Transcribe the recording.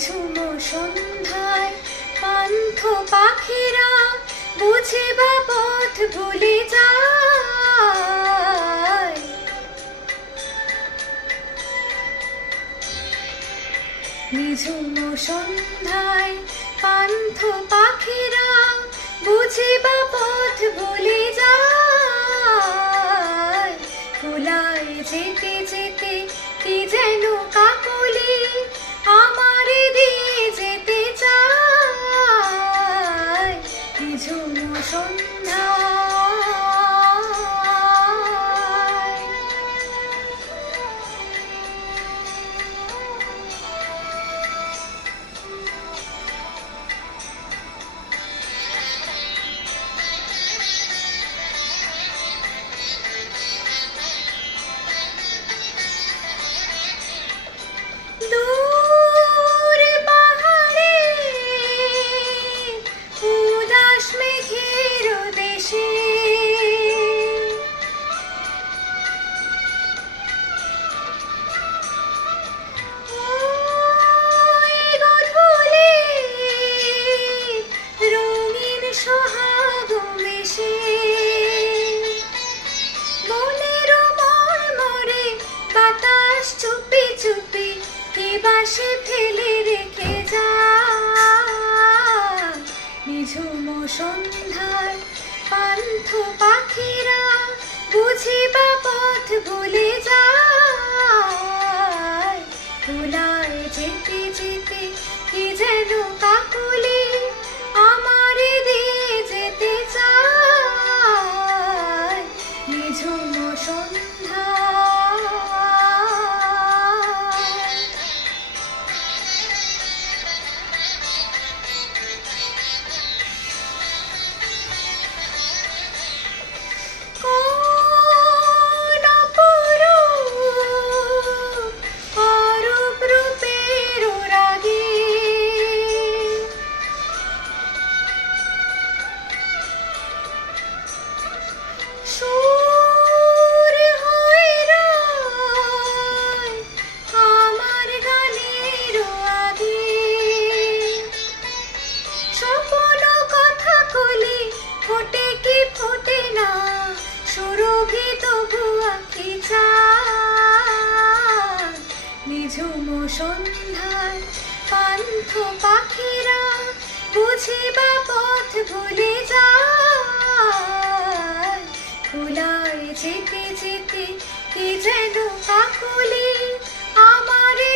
নিঝুম সন্ধ্যায় পান্থ পাখিরা বুঝি বা পথ ভুলে যায়। নিঝুম সন্ধ্যায় পান্থ পাখিরা বুঝি বা পথ ভুলে যায়। কুলায় যেতে যেতে কি যেন কাকলি আমারে দিয়ে যেতে চায়। নিঝুম সন্ধ্যায় দূর পাহাড়ে উদাস মেঘের দেশে ওই গধূলি রঙিন সোহাগ মেশে মনের মর্মরে বাতাস চুপি চুপি কে বাসে ফেলে রেখে যায়। নিঝুম সন্ধ্যায় পান্থ পাখিরা বুঝি বা পথ ভুলে যায়। কুলায় যেতে যেতে কি যেন কাকলি আমারে দিয়ে যেতে চায়। নিঝুম সন্ধ্যায় কোন অপরূপ অরূপ রূপের রাগে সুর হয়ে রয় আমার গানের আগে। স্বপ্ন কথা কলি ফোটে কি ফোটে না সুরভি তবু আঁখি চায়। নিঝুম সন্ধ্যায় পান্থ পাখিরা বুঝি বা পথ ভুলে যায়। কুলায় যেতে যেতে কি যেন কাকলি আমারে